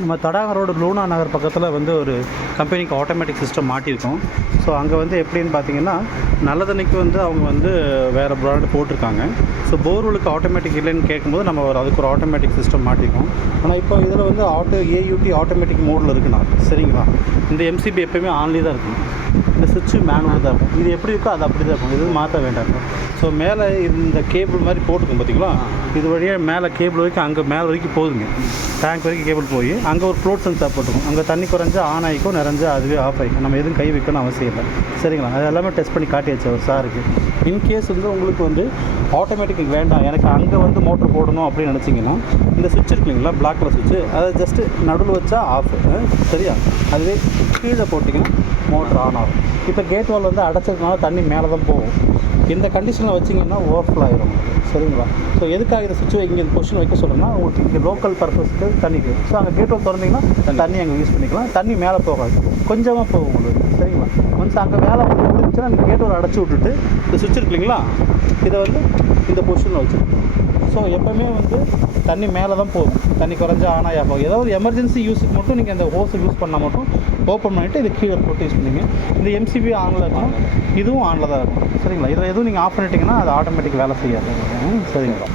நம்ம தடாகம் ரோடு லூனா நகர் பக்கத்தில் வந்து ஒரு கம்பெனிக்கு ஆட்டோமேட்டிக் சிஸ்டம் மாட்டியிருக்கோம். ஸோ அங்கே வந்து எப்படின்னு பார்த்தீங்கன்னா, நல்ல தண்ணிக்கு வந்து அவங்க வந்து வேறு ப்ராண்ட் போட்டிருக்காங்க. ஸோ போர்வெலுக்கு ஆட்டோமேட்டிக் இல்லைன்னு கேட்கும்போது நம்ம அதுக்கு ஒரு ஆட்டோமேட்டிக் சிஸ்டம் மாட்டியிருக்கோம். ஆனால் இப்போ இதில் வந்து ஏயூடி ஆட்டோமேட்டிக் மோடில் இருக்குண்ணா, சரிங்களா? இந்த எம்சிபி எப்போயுமே ஆன்லி தான் இருக்கும். இந்த சுவிட்சு மேனுவல் தான் இருக்கும். இது எப்படி இருக்கோ அது அப்படி தான் இருக்கும். இது மாற்ற வேண்டாம். ஸோ மேலே இந்த கேபிள் மாதிரி போட்டுக்கும் பார்த்தீங்களா, இது வழியாக மேலே கேபிள் வரைக்கும் அங்கே மேலே வரைக்கும் போகுதுங்க. டேங்க் வரைக்கும் கேபிள் போய் அங்கே ஒரு ஃப்ளோட் சென்சார் போட்டுக்கும். அங்கே தண்ணி குறைஞ்சா ஆன் ஆகிக்கும், நிறைஞ்சா அதுவே ஆஃப் ஆகிக்கும். நம்ம எதுவும் கை வைக்கணும்னு அவசியம் இல்லை, சரிங்களா? அது எல்லாமே டெஸ்ட் பண்ணி காட்டியாச்சு ஒரு சாருக்கு. இன்கேஸ் வந்து உங்களுக்கு வந்து ஆட்டோமேட்டிக் வேண்டாம், எனக்கு அங்கே வந்து மோட்டர் போடணும் அப்படின்னு நினச்சிங்கன்னா, இந்த சுவிட்ச் இருக்கு இல்லைங்களா, பிளாக் கலர் சுவிட்சு, அதை ஜஸ்ட்டு நடுவில் வச்சா ஆஃப், சரியா? அதுவே கீழே போட்டிங்கன்னா மோட்டர் ஆன் ஆகும். இப்போ கேட் வால் வந்து அடைச்சதுனால தண்ணி மேலே தான் போகும். இந்த கண்டிஷனில் வச்சிங்கன்னா ஓவர்ஃப்ளோ ஆகிரும், சரிங்களா? ஸோ எதுக்காக இந்த சுவிட்ச் இங்கே இந்த பொசிஷன் வைக்க சொல்கிறேன்னா, உங்களுக்கு இங்கே லோக்கல் பர்பஸ்க்கு தண்ணிக்கு. ஸோ அங்கே கேட் வால் திறந்தீங்கன்னா தண்ணி அங்கே யூஸ் பண்ணிக்கலாம். தண்ணி மேலே போகாது, கொஞ்சமாக போகும் உங்களுக்கு, சரிங்களா? ஒன்ஸ் அங்கே வேலை முடிஞ்சுன்னா அந்த கேட் வால் அடைச்சி விட்டுட்டு இந்த சுவிட்ச் இருக்கு இல்லைங்களா, இதை வந்து இந்த பொசிஷனில் வச்சுருக்கோம். ஸோ எப்போவுமே வந்து தண்ணி மேலே தான் போகும். தண்ணி குறைஞ்சா ஆனால் ஆகும். ஏதாவது ஒரு எமர்ஜென்சி யூஸுக்கு மட்டும் நீங்கள் இந்த ஹோஸை யூஸ் பண்ணால் மட்டும் ஓப்பன் பண்ணிவிட்டு இது கீழே போட்டு யூஸ் பண்ணிங்க. இந்த எம்சிபி ஆனில் இருக்கும், இதுவும் ஆனில் தான் இருக்கும், சரிங்களா? இதில் எதுவும் நீங்கள் ஆஃப் பண்ணிட்டீங்கன்னா அது ஆட்டோமேட்டிக் வேலை செய்யாது, சரிங்களா?